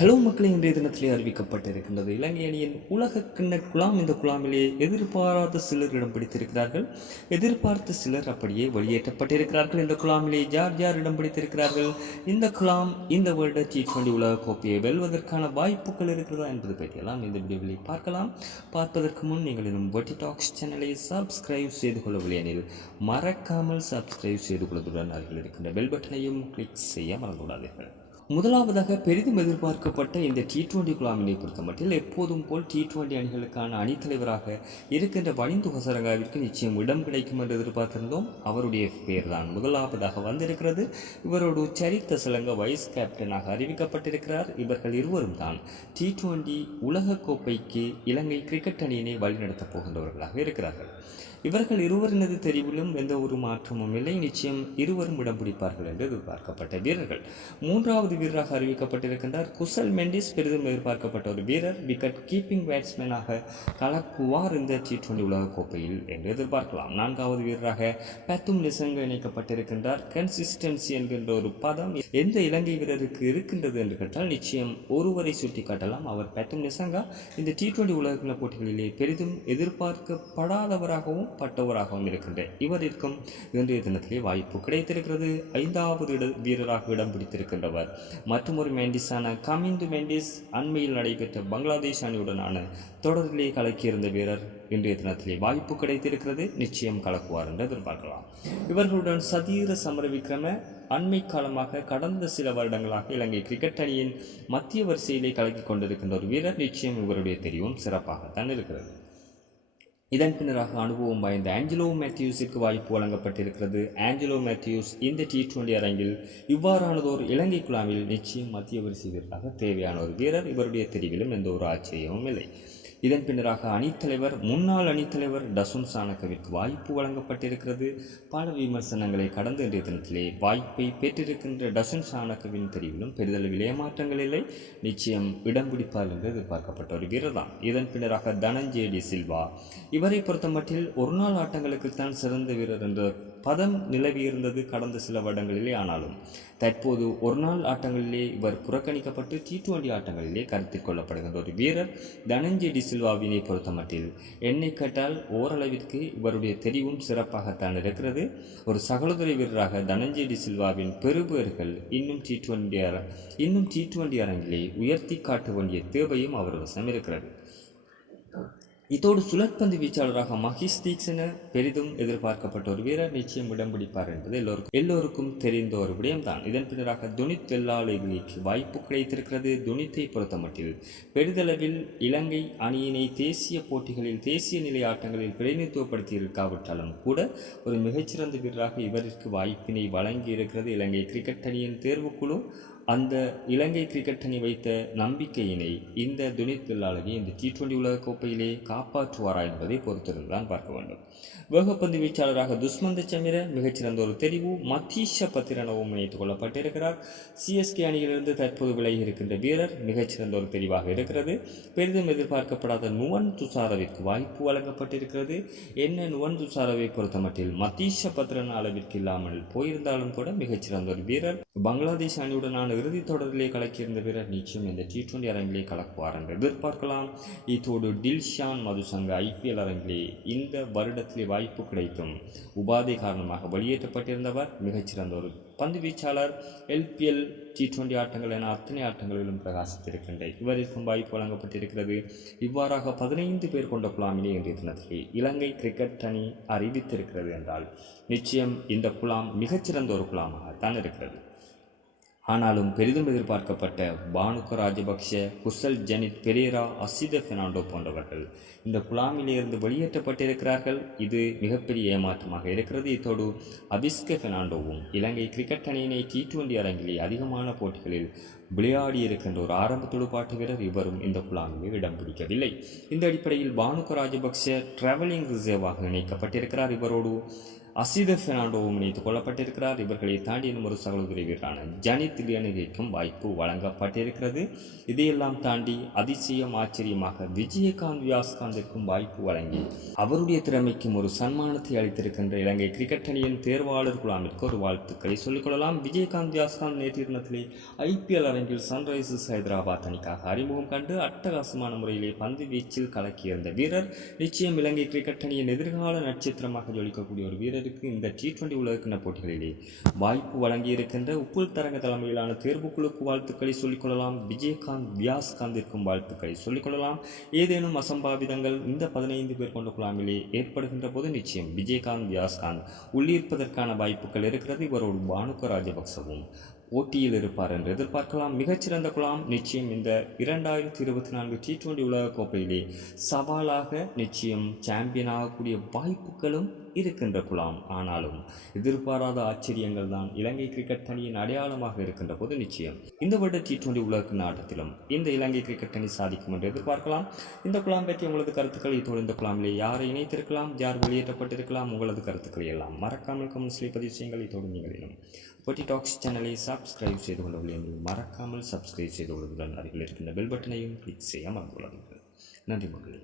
Hello மக்களே இன்றைய தினத்திலே அறிவிக்கப்பட்டிருக்கின்றது. இலங்கை அணியின் உலக கிண்ண குழாம் இந்த குழாமிலே எதிர்பாராத சிலர் இடம் பிடித்திருக்கிறார்கள். எதிர்பார்த்த சிலர் அப்படியே வெளியேற்றப்பட்டிருக்கிறார்கள். இந்த குழாமிலே யார் யார் இடம் பிடித்திருக்கிறார்கள்? இந்த குழாம் இந்த வருட டி டுவெண்டி உலக கோப்பையை வெல்வதற்கான வாய்ப்புகள் இருக்கிறதா என்பது பற்றியெல்லாம் இந்த வீடியோவிலே பார்க்கலாம். பார்ப்பதற்கு முன் நீங்கள் இன்னும் வட்டி டாக்ஸ் சேனலை சப்ஸ்கிரைப் செய்து கொள்ளவில்லை எனில் மறக்காமல் சப்ஸ்கிரைப் செய்து கொள்வதுடன் அருகில் இருக்கின்ற பெல் பட்டனையும் கிளிக் செய்ய மறந்துவிடாதீர்கள். முதலாவதாக பெரிதும் எதிர்பார்க்கப்பட்ட இந்த டி டுவெண்டி குழாமினை பொறுத்தமட்டில் எப்போதும் போல் டி டுவெண்டி அணிகளுக்கான அணித்தலைவராக இருக்கின்ற வனிந்து ஹசரங்காவிற்கு நிச்சயம் இடம் கிடைக்கும் என்று எதிர்பார்த்திருந்தோம். அவருடைய பெயர் தான் முதலாவதாக வந்திருக்கிறது. இவரோடு சரித்த சிலங்க வைஸ் கேப்டனாக அறிவிக்கப்பட்டிருக்கிறார். இவர்கள் இருவரும் தான் டி டுவெண்டி உலகக்கோப்பைக்கு இலங்கை கிரிக்கெட் அணியினை வழிநடத்தப் போகின்றவர்களாக இருக்கிறார்கள். இவர்கள் இருவரினது தெரிவிலும் எந்த ஒரு மாற்றமும் இல்லை. நிச்சயம் இருவரும் இடம் பிடிப்பார்கள் என்று எதிர்பார்க்கப்பட்ட வீரர்கள். மூன்றாவது வீரராக அறிவிக்கப்பட்டிருக்கின்றார் குசல் மெண்டிஸ். பெரிதும் எதிர்பார்க்கப்பட்ட ஒரு வீரர் விக்கெட் கீப்பிங் பேட்ஸ்மேனாக கலக்குவார் இந்த டி டுவெண்டி உலகக்கோப்பையில் என்று எதிர்பார்க்கலாம். நான்காவது வீரராக பத்தும் லிசங்க இணைக்கப்பட்டிருக்கின்றார். கன்சிஸ்டன்சி என்கின்ற ஒரு பதம் எந்த இலங்கை வீரருக்கு இருக்கின்றது என்று கேட்டால் நிச்சயம் ஒருவரை சுட்டி காட்டலாம் அவர் பத்தும் நிசங்கா இந்த டி டுவெண்டி உலகக்கிண போட்டிகளிலே பெரிதும் எதிர்பார்க்கப்படாதவராகவும் பட்டவராகவும் இருக்கின்ற இவரிற்கும் இன்றைய தினத்திலே வாய்ப்பு கிடைத்திருக்கிறது. ஐந்தாவது இட வீரராக இடம் பிடித்திருக்கின்றவர். மற்றொரு மெண்டிஸான கமிந்து மெண்டிஸ் அண்மையில் நடைபெற்ற பங்களாதேஷ் அணியுடனான தொடரிலே கலக்கியிருந்த வீரர் இன்றைய தினத்திலே வாய்ப்பு கிடைத்திருக்கிறது. நிச்சயம் கலக்குவார் என்று எதிர்பார்க்கலாம். இவர்களுடன் சதீர சமரவிக்ரம அண்மை காலமாக கடந்த சில வருடங்களாக இலங்கை கிரிக்கெட் அணியின் மத்திய வரிசையிலே கலக்கி கொண்டிருக்கின்ற ஒரு வீரர். நிச்சயம் இவருடைய தெரிவும் சிறப்பாகத்தான் இருக்கிறது. இதன் பின்னராக அனுபவம் வாய்ந்த ஆஞ்சலோ மேத்யூஸிற்கு வாய்ப்பு வழங்கப்பட்டிருக்கிறது. ஆஞ்சலோ மேத்யூஸ் இந்த டி டுவெண்டி அரங்கில் இவ்வாறானதோர் இலங்கை குழாமில் நிச்சயம் மத்திய வரிசை வீரராக தேவையான ஒரு வீரர். இவருடைய தெரிவிலும் எந்த ஒரு ஆச்சரியமும் இல்லை. இதன் பின்னராக அணித்தலைவர் முன்னாள் அணித்தலைவர் டசுன் சானகவிற்கு வாய்ப்பு வழங்கப்பட்டிருக்கிறது. பல விமர்சனங்களை கடந்த இன்றைய தினத்திலே வாய்ப்பை பெற்றிருக்கின்ற டசுன் சானகவின் தெரிவிலும் பெரிதளவில் ஏமாற்றங்கள் இல்லை. நிச்சயம் இடம் பிடிப்பார் என்று எதிர்பார்க்கப்பட்ட ஒரு வீரர் தான் இதன் பின்னராக தனஞ்சேடி சில்வா. இவரை பொறுத்தமட்டில் ஒரு நாள் ஆட்டங்களுக்கு தான் சிறந்த வீரர் என்ற பதம் நிலவியிருந்தது கடந்த சில வருடங்களிலே ஆனாலும். தற்போது ஒரு நாள் ஆட்டங்களிலே இவர் புறக்கணிக்கப்பட்டு டி டுவெண்டி ஆட்டங்களிலே கருத்தில் கொள்ளப்படுகின்ற ஒரு வீரர் தனஞ்செடி சில்வாவினை பொறுத்தமட்டில். என்னை கேட்டால் ஓரளவிற்கு இவருடைய தெரிவும் சிறப்பாகத்தான் இருக்கிறது. ஒரு சகோதரி வீரராக தனஞ்செடி சில்வாவின் பெறுபேறுகள் இன்னும் டி டுவெண்டி இன்னும் டி டுவெண்டி அரங்கிலே உயர்த்தி காட்ட வேண்டிய தேவையும் அவர் வசம் இருக்கிறது. இதோடு சுழற்பந்து வீச்சாளராக மஹிஷ் தீக்ஷன பெரிதும் எதிர்பார்க்கப்பட்ட ஒரு வீரர் நிச்சயம் இடம் பிடிப்பார் என்பது எல்லோருக்கும் எல்லோருக்கும் தெரிந்த ஒரு விடயம்தான். இதன் பின்னராக துனித் வெள்ளாளைக்கு வாய்ப்பு கிடைத்திருக்கிறது. துனித்தை பொறுத்தமட்டில் பெரிதளவில் இலங்கை அணியினை தேசிய போட்டிகளில் தேசிய நிலை ஆட்டங்களில் பிரதிநிதித்துவப்படுத்தி இருக்காவிட்டாலும் கூட ஒரு மிகச்சிறந்த வீரராக இவருக்கு வாய்ப்பினை வழங்கி இருக்கிறது இலங்கை கிரிக்கெட் அணியின் தேர்வுக்குழு அந்த இலங்கை கிரிக்கெட் அணி வைத்த நம்பிக்கையினை இந்த துனித் பில்லாளகி இந்த டி டுவெண்டி உலகக்கோப்பையிலே காப்பாற்றுவாரா என்பதை பொறுத்திருந்துதான் பார்க்க வேண்டும். வேகப்பந்து வீச்சாளராக துஷ்மந்த சமிர மிகச்சிறந்த ஒரு தெரிவு மத்தீஷ பத்திரனவும் இணைத்துக் கொள்ளப்பட்டிருக்கிறார். சிஎஸ்கே அணியிலிருந்து தற்போது விலகி இருக்கின்ற வீரர் மிகச்சிறந்த ஒரு தெரிவாக இருக்கிறது. பெரிதும் எதிர்பார்க்கப்படாத நுவன் துசாரவிற்கு வாய்ப்பு வழங்கப்பட்டிருக்கிறது. என்ன நுவன் துசாரவை பொறுத்தமட்டில் மத்தீஷ பத்திரன் அளவிற்கு இல்லாமல் போயிருந்தாலும் கூட மிகச்சிறந்த ஒரு வீரர். பங்களாதேஷ் அணியுடனான இறுதித் தொடரிலே கலக்கியிருந்த வீரர் நிச்சயம் இந்த டி டுவெண்டி அரங்கிலே கலக்குவார் என்று எதிர்பார்க்கலாம். இத்தோடு டில்ஷான் மதுசங்க ஐபிஎல் அரங்கிலே இந்த வருடத்திலே வாய்ப்பு கிடைக்கும் உபாதை காரணமாக வெளியேற்றப்பட்டிருந்தவர் மிகச்சிறந்த ஒரு பந்து வீச்சாளர் எல்பிஎல் டி டுவெண்டி ஆட்டங்கள் என அத்தனை ஆட்டங்களிலும் பிரகாசித்திருக்கின்ற இவருக்கும் வாய்ப்பு வழங்கப்பட்டிருக்கிறது. இவ்வாறாக பதினைந்து பேர் கொண்ட குழாமினை இன்றைய தினத்திலே இலங்கை கிரிக்கெட் அணி அறிவித்திருக்கிறது என்றால் நிச்சயம் இந்த குழாம் மிகச்சிறந்த ஒரு குழாமாகத்தான் இருக்கிறது. ஆனாலும் பெரிதும் எதிர்பார்க்கப்பட்ட பானுக ராஜபக்ஷ குசல் ஜனித் பெரேரா அசித பெர்னாண்டோ போன்றவர்கள் இந்த குழாமிலிருந்து வெளியேற்றப்பட்டிருக்கிறார்கள். இது மிகப்பெரிய ஏமாற்றமாக இருக்கிறது. இத்தோடு அபிஸ்க பெர்னாண்டோவும் இலங்கை கிரிக்கெட் அணியினை டி டுவெண்டி அரங்கிலே அதிகமான போட்டிகளில் விளையாடி இருக்கின்ற ஒரு ஆரம்ப துடுப்பாட்ட வீரர் இவரும் இந்த குழாமில் இடம் பிடிக்கவில்லை. இந்த அடிப்படையில் பானுக ராஜபக்ஷ டிராவலிங் ரிசர்வாக இணைக்கப்பட்டிருக்கிறார். இவரோடு அசித பெர்னாண்டோவும் இணைத்துக் கொள்ளப்பட்டிருக்கிறார் இவர்களை தாண்டி இன்னும் ஒரு சகோதரி வீரரான ஜனித் வாய்ப்பு வழங்கப்பட்டிருக்கிறது. இதையெல்லாம் தாண்டி அதிசயம் ஆச்சரியமாக விஜயகாந்த் வியாஸ்காந்திற்கும் வாய்ப்பு வழங்கி அவருடைய திறமைக்கும் ஒரு சன்மானத்தை அளித்திருக்கின்ற இலங்கை கிரிக்கெட் அணியின் தேர்வாளர் குழாமிற்கு ஒரு வாழ்த்துக்களை சொல்லிக்கொள்ளலாம் விஜயகாந்த் வியாஸ்காந்த் நேற்று தினத்திலே ஐபிஎல் அரங்கில் சன்ரைசர்ஸ் ஹைதராபாத் அணிக்காக அறிமுகம் கண்டு அட்டகாசமான முறையிலே பந்து வீச்சில் கலக்கியிருந்த வீரர் நிச்சயம் இலங்கை கிரிக்கெட் அணியின் எதிர்கால நட்சத்திரமாக ஜொலிக்கக்கூடிய ஒரு வீரர் வீரருக்கு இந்த டி டுவெண்டி உலகக்கிண போட்டிகளிலே வாய்ப்பு வழங்கியிருக்கின்ற உப்புல் தரங்க தலைமையிலான தேர்வுக்குழுக்கு வாழ்த்துக்களை சொல்லிக்கொள்ளலாம். விஜயகாந்த் வியாஸ்காந்திற்கும் வாழ்த்துக்களை சொல்லிக்கொள்ளலாம். ஏதேனும் அசம்பாவிதங்கள் இந்த பதினைந்து பேர் கொண்ட குழாமிலே ஏற்படுகின்ற போது நிச்சயம் விஜயகாந்த் வியாஸ்காந்த் உள்ளிருப்பதற்கான வாய்ப்புகள் இருக்கிறது. இவரோடு பானுக ராஜபக்சவும் போட்டியில் இருப்பார் என்று எதிர்பார்க்கலாம். மிகச்சிறந்த குழாம் நிச்சயம் இந்த இரண்டாயிரத்தி இருபத்தி நான்கு டி டுவெண்டி உலகக்கோப்பையிலே சவாலாக நிச்சயம் சாம்பியன் ஆகக்கூடிய வாய்ப்புகளும் இருக்கின்ற குழாம் ஆனாலும் எதிர்பாராத ஆச்சரியங்கள் தான் இலங்கை கிரிக்கெட் அணியின் அடையாளமாக இருக்கின்ற போது நிச்சயம். இந்த வருட டி டுவெண்டி உலக ஆட்டத்திலும் இந்த இலங்கை கிரிக்கெட் அணி சாதிக்கும் என்று எதிர்பார்க்கலாம். இந்த குழாம் பற்றி உங்களது கருத்துக்கள் இதோடு இந்த குழாமிலே யாரை இணைத்திருக்கலாம் யார் வெளியேற்றப்பட்டிருக்கலாம் உங்களது கருத்துக்களை எல்லாம் மறக்காமல் கமெண்ட்ஸ்லேயே பதிவு செய்யுங்கள். இதோடு நீங்கள் இன்னும் பொட்டி டாக்ஸ் சேனலை சப்ஸ்கிரைப் செய்து கொள்ளவில்லை மறக்காமல் சப்ஸ்கிரைப் செய்து கொள்வதுடன் அருகில் இருக்கின்ற பெல் பட்டனையும் கிளிக் செய்ய மறந்துள்ளார்கள் நன்றி மக்களே.